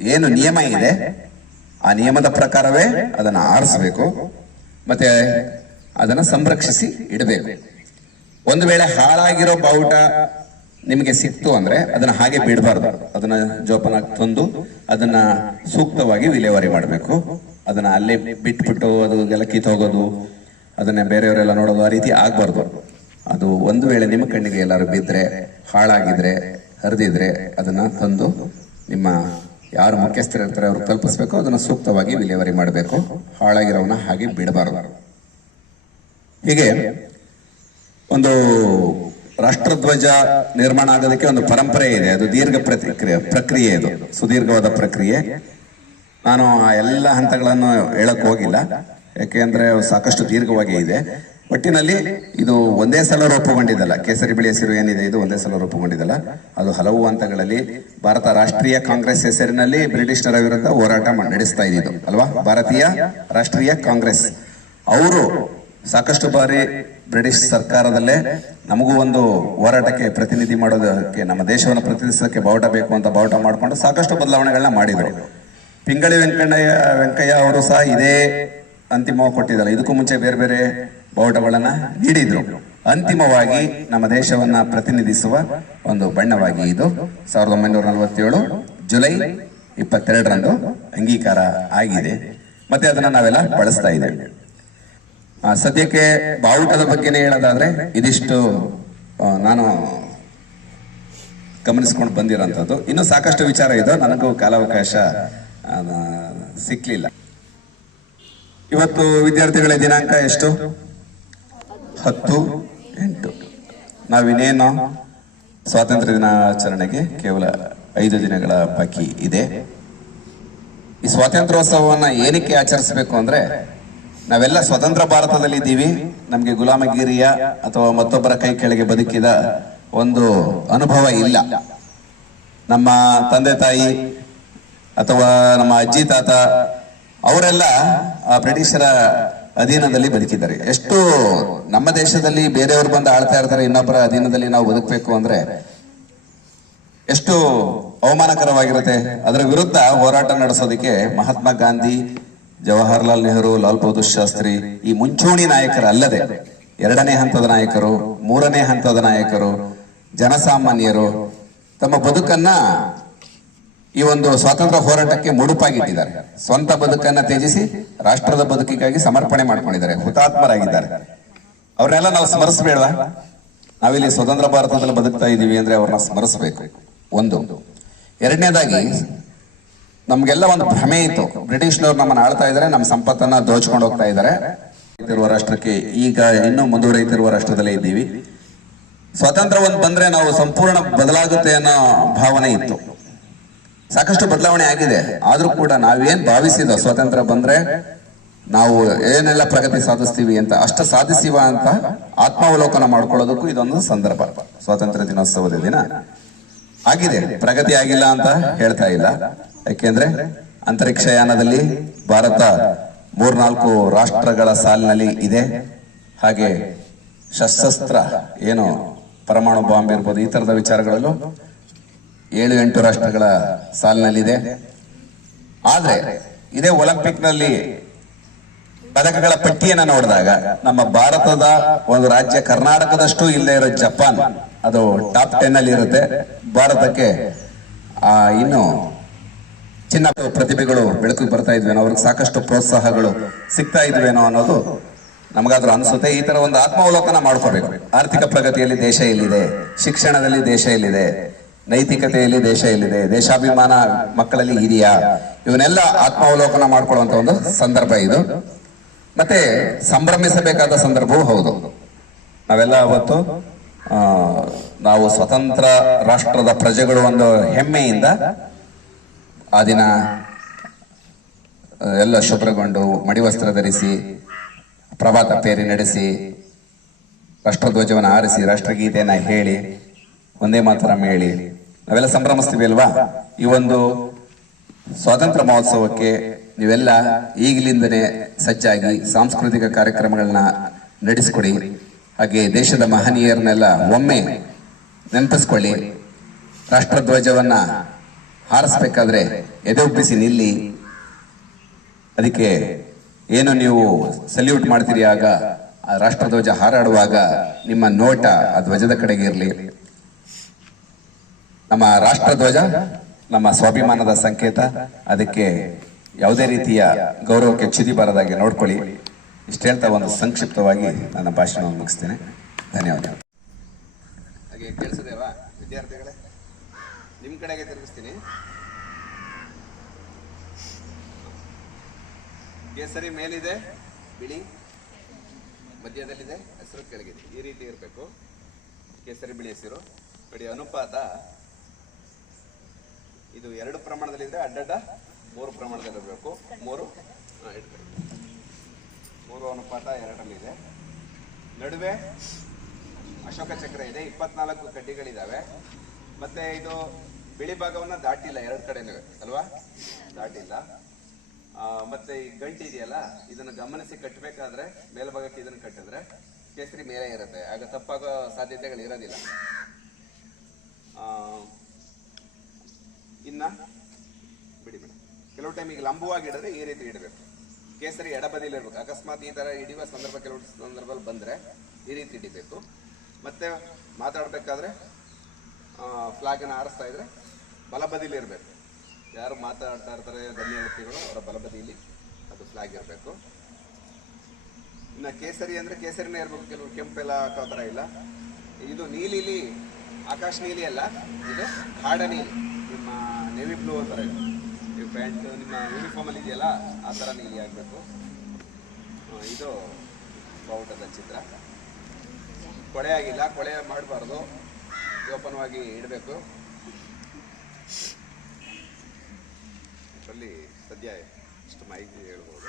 ಏನು ನಿಯಮ ಇದೆ, ಆ ನಿಯಮದ ಪ್ರಕಾರವೇ ಅದನ್ನ ಆರಿಸಬೇಕು. ಮತ್ತೆ ಅದನ್ನ ಸಂರಕ್ಷಿಸಿ ಇಡಬೇಕು. ಒಂದು ವೇಳೆ ಹಾಳಾಗಿರೋ ಬಾವುಟ ನಿಮಗೆ ಸಿಕ್ತು ಅಂದ್ರೆ ಅದನ್ನ ಹಾಗೆ ಬಿಡಬಾರ್ದು. ಅದನ್ನ ಜೋಪಾನ ತಂದು ಅದನ್ನ ಸೂಕ್ತವಾಗಿ ವಿಲೇವಾರಿ ಮಾಡಬೇಕು. ಅದನ್ನ ಅಲ್ಲೇ ಬಿಟ್ಬಿಟ್ಟು ಅದು ಎಲ್ಲ ಕಿತ್ತೋಗೋದು, ಅದನ್ನ ಬೇರೆಯವರೆಲ್ಲ ನೋಡೋದು ಆ ರೀತಿ ಆಗ್ಬಾರ್ದು. ಅದು ಒಂದು ವೇಳೆ ನಿಮ್ಮ ಕಣ್ಣಿಗೆ ಎಲ್ಲರೂ ಬಿದ್ದರೆ ಹಾಳಾಗಿದ್ರೆ, ಹರಿದಿದ್ರೆ ಅದನ್ನ ತಂದು ನಿಮ್ಮ ಯಾರು ಮುಖ್ಯಸ್ಥರು ಇರ್ತಾರೆ ಅವ್ರು ತಲುಪಿಸ್ಬೇಕು. ಅದನ್ನ ಸೂಕ್ತವಾಗಿ ವಿಲೇವಾರಿ ಮಾಡಬೇಕು. ಹಾಳಾಗಿರೋವನ್ನ ಹಾಗೆ ಬಿಡಬಾರ್ದು. ಹೀಗೆ ಒಂದು ರಾಷ್ಟ್ರಧ್ವಜ ನಿರ್ಮಾಣ ಆಗೋದಕ್ಕೆ ಒಂದು ಪರಂಪರೆ ಇದೆ. ಅದು ದೀರ್ಘ ಪ್ರತಿಕ್ರಿಯೆ, ಪ್ರಕ್ರಿಯೆ ಇದು. ಸುದೀರ್ಘವಾದ ಪ್ರಕ್ರಿಯೆ. ನಾನು ಆ ಎಲ್ಲ ಹಂತಗಳನ್ನು ಹೇಳಕ್ ಹೋಗಿಲ್ಲ. ಯಾಕೆಂದ್ರೆ ಸಾಕಷ್ಟು ದೀರ್ಘವಾಗಿ ಇದೆ. ಒಟ್ಟಿನಲ್ಲಿ ಇದು ಒಂದೇ ಸಲ ರೂಪುಗೊಂಡಿದ್ದಲ್ಲ. ಕೇಸರಿ ಬಿಳಿ ಹಸಿರು ಏನಿದೆ ಇದು ಒಂದೇ ಸಲ ರೂಪುಗೊಂಡಿದ್ದಲ್ಲ. ಅದು ಹಲವು ಹಂತಗಳಲ್ಲಿ ಭಾರತ ರಾಷ್ಟ್ರೀಯ ಕಾಂಗ್ರೆಸ್ ಹೆಸರಿನಲ್ಲಿ ಬ್ರಿಟಿಷರ ವಿರುದ್ಧ ಹೋರಾಟ ನಡೆಸ್ತಾ ಇದ್ದಿದ್ದು. ಅಲ್ವಾ? ಭಾರತೀಯ ರಾಷ್ಟ್ರೀಯ ಕಾಂಗ್ರೆಸ್. ಅವರು ಸಾಕಷ್ಟು ಬಾರಿ ಬ್ರಿಟಿಷ್ ಸರ್ಕಾರದಲ್ಲೇ ನಮಗೂ ಒಂದು ಹೋರಾಟಕ್ಕೆ ಪ್ರತಿನಿಧಿ ಮಾಡೋದಕ್ಕೆ, ನಮ್ಮ ದೇಶವನ್ನು ಪ್ರತಿನಿಧಿಸೋಕ್ಕೆ ಬಾವುಟ ಬೇಕು ಅಂತ ಬಾವುಟ ಮಾಡಿಕೊಂಡು ಸಾಕಷ್ಟು ಬದಲಾವಣೆಗಳನ್ನ ಮಾಡಿದರು. ಪಿಂಗಳಿ ವೆಂಕಣ್ಣಯ್ಯ, ವೆಂಕಯ್ಯ ಅವರು ಸಹ ಇದೇ ಅಂತಿಮವಾಗಿ ಕೊಟ್ಟಿದ್ದಾರೆ ಇದಕ್ಕೂ ಮುಂಚೆ ಬೇರೆ ಬೇರೆ ಬಾವುಟಗಳನ್ನ ನೀಡಿದ್ರು. ಅಂತಿಮವಾಗಿ ನಮ್ಮ ದೇಶವನ್ನ ಪ್ರತಿನಿಧಿಸುವ ಒಂದು ಬಣ್ಣವಾಗಿ ಇದು. ಸಾವಿರದ ಒಂಬೈನೂರ ನಲವತ್ತೇಳು ಜುಲೈ ಇಪ್ಪತ್ತೆರಡರಂದು ಅಂಗೀಕಾರ ಆಗಿದೆ. ಮತ್ತೆ ಅದನ್ನ ನಾವೆಲ್ಲ ಬಳಸ್ತಾ ಇದ್ದೇವೆ. ಸದ್ಯಕ್ಕೆ ಬಾವುಟದ ಬಗ್ಗೆನೇ ಹೇಳೋದಾದ್ರೆ ಇದಿಷ್ಟು ನಾನು ಗಮನಿಸ್ಕೊಂಡು ಬಂದಿರೋಂಥದ್ದು. ಇನ್ನು ಸಾಕಷ್ಟು ವಿಚಾರ ಇದೆ, ನನಗೂ ಕಾಲಾವಕಾಶ ಸಿಕ್ಕಲಿಲ್ಲ ಇವತ್ತು ವಿದ್ಯಾರ್ಥಿಗಳ ದಿನಾಂಕ ಎಷ್ಟು? ಹತ್ತು, ಎಂಟು. ನಾವಿನ್ನೇನು ಸ್ವಾತಂತ್ರ್ಯ ದಿನಾಚರಣೆಗೆ ಕೇವಲ ಐದು ದಿನಗಳ ಬಾಕಿ ಇದೆ. ಈ ಸ್ವಾತಂತ್ರ್ಯೋತ್ಸವವನ್ನ ಏನಕ್ಕೆ ಆಚರಿಸಬೇಕು ಅಂದ್ರೆ ನಾವೆಲ್ಲ ಸ್ವತಂತ್ರ ಭಾರತದಲ್ಲಿ ಇದ್ದೀವಿ. ನಮಗೆ ಗುಲಾಮಗಿರಿಯ ಅಥವಾ ಮತ್ತೊಬ್ಬರ ಕೈ ಕೆಳಗೆ ಬದುಕಿದ ಒಂದು ಅನುಭವ ಇಲ್ಲ. ನಮ್ಮ ತಂದೆ ತಾಯಿ ಅಥವಾ ನಮ್ಮ ಅಜ್ಜಿ ತಾತ ಅವರೆಲ್ಲ ಆ ಬ್ರಿಟಿಷರ ಅಧೀನದಲ್ಲಿ ಬದುಕಿದ್ದಾರೆ. ಎಷ್ಟು ನಮ್ಮ ದೇಶದಲ್ಲಿ ಬೇರೆಯವರು ಬಂದು ಆಳ್ತಾ ಇರ್ತಾರೆ, ಇನ್ನೊಬ್ಬರ ಅಧೀನದಲ್ಲಿ ನಾವು ಬದುಕಬೇಕು ಅಂದ್ರೆ ಎಷ್ಟು ಅವಮಾನಕರವಾಗಿರುತ್ತೆ. ಅದರ ವಿರುದ್ಧ ಹೋರಾಟ ನಡೆಸೋದಕ್ಕೆ ಮಹಾತ್ಮ ಗಾಂಧಿ ಜವಾಹರ್ಲಾಲ್ ನೆಹರು, ಲಾಲ್ ಬಹದ್ದೂರ್ ಶಾಸ್ತ್ರಿ, ಈ ಮುಂಚೂಣಿ ನಾಯಕರಲ್ಲದೆ ಎರಡನೇ ಹಂತದ ನಾಯಕರು, ಮೂರನೇ ಹಂತದ ನಾಯಕರು, ಜನಸಾಮಾನ್ಯರು ತಮ್ಮ ಬದುಕನ್ನ ಈ ಒಂದು ಸ್ವಾತಂತ್ರ್ಯ ಹೋರಾಟಕ್ಕೆ ಮುಡುಪಾಗಿಟ್ಟಿದ್ದಾರೆ. ಸ್ವಂತ ಬದುಕನ್ನ ತ್ಯಜಿಸಿ ರಾಷ್ಟ್ರದ ಬದುಕಿಗಾಗಿ ಸಮರ್ಪಣೆ ಮಾಡ್ಕೊಂಡಿದ್ದಾರೆ, ಹುತಾತ್ಮರಾಗಿದ್ದಾರೆ. ಅವ್ರನ್ನೆಲ್ಲ ನಾವು ಸ್ಮರಿಸಬೇಡವಾ? ನಾವಿಲ್ಲಿ ಸ್ವತಂತ್ರ ಭಾರತದಲ್ಲಿ ಬದುಕ್ತಾ ಇದ್ದೀವಿ ಅಂದ್ರೆ ಅವ್ರನ್ನ ಸ್ಮರಿಸಬೇಕು. ಒಂದು. ಎರಡನೇದಾಗಿ ನಮ್ಗೆಲ್ಲ ಒಂದು ಭ್ರಮೆ ಇತ್ತು. ಬ್ರಿಟಿಷ್ನವ್ರು ನಮ್ಮನ್ನ ಆಳ್ತಾ ಇದ್ದಾರೆ, ನಮ್ಮ ಸಂಪತ್ತನ್ನ ದೋಚ್ಕೊಂಡು ಹೋಗ್ತಾ ಇದ್ದಾರೆ. ರಾಷ್ಟ್ರಕ್ಕೆ ಈಗ ಇನ್ನು ಮುಂದುವರಿಯುತ್ತಿರುವ ರಾಷ್ಟ್ರದಲ್ಲೇ ಇದ್ದೀವಿ. ಸ್ವಾತಂತ್ರ್ಯ ಒಂದು ಬಂದ್ರೆ ನಾವು ಸಂಪೂರ್ಣ ಬದಲಾಗುತ್ತೆ ಅನ್ನೋ ಭಾವನೆ ಇತ್ತು. ಸಾಕಷ್ಟು ಬದಲಾವಣೆ ಆಗಿದೆ. ಆದ್ರೂ ಕೂಡ ನಾವೇನ್ ಭಾವಿಸಿದ ಸ್ವಾತಂತ್ರ್ಯ ಬಂದ್ರೆ ನಾವು ಏನೆಲ್ಲ ಪ್ರಗತಿ ಸಾಧಿಸ್ತೀವಿ ಅಂತ, ಅಷ್ಟ ಸಾಧಿಸಿವ ಅಂತ ಆತ್ಮಾವಲೋಕನ ಮಾಡ್ಕೊಳ್ಳೋದಕ್ಕೂ ಇದೊಂದು ಸಂದರ್ಭ. ಸ್ವಾತಂತ್ರ್ಯ ದಿನೋತ್ಸವದ ದಿನ. ಆಗಿದೆ. ಪ್ರಗತಿ ಆಗಿಲ್ಲ ಅಂತ ಹೇಳ್ತಾ ಇಲ್ಲ. ಯಾಕೆಂದ್ರೆ ಅಂತರಿಕ್ಷ ಯಾನದಲ್ಲಿ ಭಾರತ ಮೂರ್ನಾಲ್ಕು ರಾಷ್ಟ್ರಗಳ ಸಾಲಿನಲ್ಲಿ ಇದೆ. ಹಾಗೆ ಶಸ್ತ್ರಾಸ್ತ್ರ ಏನು ಪರಮಾಣು ಬಾಂಬ್ ಇರ್ಬೋದು, ಈ ತರದ ವಿಚಾರಗಳಲ್ಲೂ ಏಳು ಎಂಟು ರಾಷ್ಟ್ರಗಳ ಸಾಲಿನಲ್ಲಿದೆ. ಆದ್ರೆ ಇದೇ ಒಲಿಂಪಿಕ್ನಲ್ಲಿ ಪದಕಗಳ ಪಟ್ಟಿಯನ್ನ ನೋಡಿದಾಗ ನಮ್ಮ ಭಾರತದ ಒಂದು ರಾಜ್ಯ ಕರ್ನಾಟಕದಷ್ಟು ಇಲ್ಲದೆ ಇರೋ ಜಪಾನ್ ಅದು ಟಾಪ್ ಟೆನ್ ಅಲ್ಲಿ ಇರುತ್ತೆ. ಭಾರತಕ್ಕೆ, ಆ, ಇನ್ನು ಚಿನ್ನ ಪ್ರತಿಭೆಗಳು ಬೆಳಕು ಬರ್ತಾ ಇದ್ವೇನೋ, ಅವ್ರಿಗೆ ಸಾಕಷ್ಟು ಪ್ರೋತ್ಸಾಹಗಳು ಸಿಗ್ತಾ ಇದ್ವೇನೋ ಅನ್ನೋದು ನಮಗಾದ್ರೂ ಅನಿಸುತ್ತೆ. ಈ ತರ ಒಂದು ಆತ್ಮಾವಲೋಕನ ಮಾಡ್ಕೋಬೇಕು. ಆರ್ಥಿಕ ಪ್ರಗತಿಯಲ್ಲಿ ದೇಶ ಎಲ್ಲಿದೆ? ಶಿಕ್ಷಣದಲ್ಲಿ ದೇಶ ಎಲ್ಲಿದೆ? ನೈತಿಕತೆಯಲ್ಲಿ ದೇಶ ಎಲ್ಲಿದೆ? ದೇಶಾಭಿಮಾನ ಮಕ್ಕಳಲ್ಲಿ ಇದೆಯಾ? ಇವನ್ನೆಲ್ಲ ಆತ್ಮಾವಲೋಕನ ಮಾಡ್ಕೊಳ್ಳುವಂತ ಒಂದು ಸಂದರ್ಭ ಇದು. ಮತ್ತೆ ಸಂಭ್ರಮಿಸಬೇಕಾದ ಸಂದರ್ಭವೂ ಹೌದು. ನಾವೆಲ್ಲ ಅವತ್ತು ನಾವು ಸ್ವತಂತ್ರ ರಾಷ್ಟ್ರದ ಪ್ರಜೆಗಳು ಒಂದು ಹೆಮ್ಮೆಯಿಂದ ಆ ದಿನ ಎಲ್ಲ ಶುಭ್ರಗೊಂಡು ಮಡಿವಸ್ತ್ರ ಧರಿಸಿ, ಪ್ರಭಾತ ಪೇರಿ ನಡೆಸಿ, ರಾಷ್ಟ್ರಧ್ವಜವನ್ನು ಆರಿಸಿ ರಾಷ್ಟ್ರಗೀತೆಯನ್ನ ಹೇಳಿ, ಒಂದೇ ಮಾತರಂ ಹೇಳಿ. ನಾವೆಲ್ಲ ಸಂಭ್ರಮಿಸ್ತೀವಿ ಅಲ್ವಾ ಈ ಒಂದು ಸ್ವಾತಂತ್ರ್ಯ ಮಹೋತ್ಸವಕ್ಕೆ ನೀವೆಲ್ಲ ಈಗಲಿಂದನೇ ಸಜ್ಜಾಗಿ ಸಾಂಸ್ಕೃತಿಕ ಕಾರ್ಯಕ್ರಮಗಳನ್ನ ನಡೆಸಿಕೊಡಿ. ಹಾಗೆ ದೇಶದ ಮಹನೀಯರನ್ನೆಲ್ಲ ಒಮ್ಮೆ ನೆನಪಿಸ್ಕೊಳ್ಳಿ. ರಾಷ್ಟ್ರಧ್ವಜವನ್ನ ಹಾರಿಸ್ಬೇಕಾದ್ರೆ ಎದೆೊಪ್ಪಿಸಿ ನಿಲ್ಲಿ. ಅದಕ್ಕೆ ಏನು ನೀವು ಸಲ್ಯೂಟ್ ಮಾಡ್ತೀರಿ ಆಗ ಆ ರಾಷ್ಟ್ರಧ್ವಜ ಹಾರಾಡುವಾಗ ನಿಮ್ಮ ನೋಟ ಆ ಧ್ವಜದ ಕಡೆಗೆ ಇರಲಿ. ನಮ್ಮ ರಾಷ್ಟ್ರಧ್ವಜ, ನಮ್ಮ ಸ್ವಾಭಿಮಾನದ ಸಂಕೇತ. ಅದಕ್ಕೆ ಯಾವುದೇ ರೀತಿಯ ಗೌರವಕ್ಕೆ ಚ್ಯುತಿ ಬರದಾಗೆ ನೋಡ್ಕೊಳ್ಳಿ. ಇಷ್ಟು ಹೇಳ್ತಾ ಒಂದು ಸಂಕ್ಷಿಪ್ತವಾಗಿ ನನ್ನ ಭಾಷಣವನ್ನು ಮುಗಿಸ್ತೇನೆ. ಧನ್ಯವಾದಗಳು. ಹಾಗೆ ಕೇಳಿಸದೇವಾ ವಿದ್ಯಾರ್ಥಿಗಳೇ? ನಿಮ್ಮ ಕಡೆಗೆ ತಿರುಗಿಸ್ತೀನಿ. ಕೇಸರಿ ಮೇಲಿದೆ ಬಿಳಿ. ಮಧ್ಯದಲ್ಲಿದೆ ಹೆಸರು ಕೆಳಗಿದೆ. ಈ ರೀತಿ ಇರಬೇಕು. ಕೇಸರಿ ಬಿಳಿ ಹೆಸರು. ಬಿಡಿ ಅನುಪಾತ. ಇದು ಎರಡು ಪ್ರಮಾಣದಲ್ಲಿದೆ ಅಡ್ಡಡ್ಡ ಮೂರು ಪ್ರಮಾಣದಲ್ಲಿ ಇರಬೇಕು ಮೂರು? ಹಾ, ಅನುಪಾತ ಎರಡರಲ್ಲಿದೆ. ನಡುವೆ ಅಶೋಕ ಚಕ್ರ ಇದೆ, ಇಪ್ಪತ್ನಾಲ್ಕು ಕಡ್ಡಿಗಳಿದ್ದಾವೆ ಮತ್ತೆ ಇದು ಬಿಳಿ ಭಾಗವನ್ನ ದಾಟಿಲ್ಲ, ಎರಡು ಕಡೆನೂ, ಅಲ್ವಾ? ದಾಟಿಲ್ಲ. ಮತ್ತೆ ಈ ಗಂಟು ಇದೆಯಲ್ಲ, ಇದನ್ನು ಗಮನಿಸಿ ಕಟ್ಟಬೇಕಾದ್ರೆ ಮೇಲ್ಭಾಗಕ್ಕೆ ಇದನ್ನು ಕಟ್ಟಿದ್ರೆ ಕೇಸರಿ ಮೇಲೆ ಇರುತ್ತೆ. ಆಗ ತಪ್ಪಾಗೋ ಸಾಧ್ಯತೆಗಳು ಇರೋದಿಲ್ಲ. ಇನ್ನ ಬಿಡಿ ಬಿಡಿ. ಕೆಲವು ಟೈಮ್ ಈಗ ಲಂಬವಾಗಿ ಇಡಿದ್ರೆ ಈ ರೀತಿ ಇಡಬೇಕು. ಕೇಸರಿ ಎಡಬದಿಲಿ ಇರಬೇಕು ಅಕಸ್ಮಾತ್ ಈ ತರ ಹಿಡಿಯುವ ಸಂದರ್ಭ, ಕೆಲವು ಸಂದರ್ಭದಲ್ಲಿ ಬಂದ್ರೆ ಈ ರೀತಿ ಹಿಡಿಬೇಕು. ಮತ್ತೆ ಮಾತಾಡ್ಬೇಕಾದ್ರೆ ಫ್ಲಾಗನ್ನು ಆರಿಸ್ತಾ ಇದ್ರೆ ಬಲಬದಿಲಿ ಇರಬೇಕು ಯಾರು ಮಾತಾಡ್ತಾ ಇರ್ತಾರೆ ಧನ್ಯ ವ್ಯಕ್ತಿಗಳು, ಅವರ ಬಲಬದಿಯಲ್ಲಿ ಅದು ಫ್ಲಾಗ್ ಇರಬೇಕು. ಇನ್ನ ಕೇಸರಿ ಅಂದ್ರೆ ಕೇಸರಿನೇ ಇರಬೇಕು. ಕೆಲವರು ಕೆಂಪೆಲ್ಲ ಹಾಕೋ ಥರ ಇಲ್ಲ. ಇದು ನೀಲಿಲಿ, ಆಕಾಶ ನೀಲಿ ಅಲ್ಲ, ಇದು ಹಾಡ ನೀಲಿ. ನಿಮ್ಮ ನೇವಿ ಬ್ಲೂ ಅಂತಾರೆ ನೀವು ಪ್ಯಾಂಟ್, ನಿಮ್ಮ ಯೂನಿಫಾರ್ಮ್ ಅಲ್ಲಿ ಇದೆಯಲ್ಲ, ಆ ಥರ ನೀಲಿ ಆಗಬೇಕು. ಇದು ಬಾವುಟದ ಚಿತ್ರ. ಕೊಳೆ ಆಗಿಲ್ಲ, ಕೊಳೆ ಮಾಡಬಾರ್ದು. ಜೋಪಾನವಾಗಿ ಇಡಬೇಕು. ಅಲ್ಲಿ ಸದ್ಯ ಇಷ್ಟು ಮಾಹಿತಿ ಹೇಳ್ಬೋದು.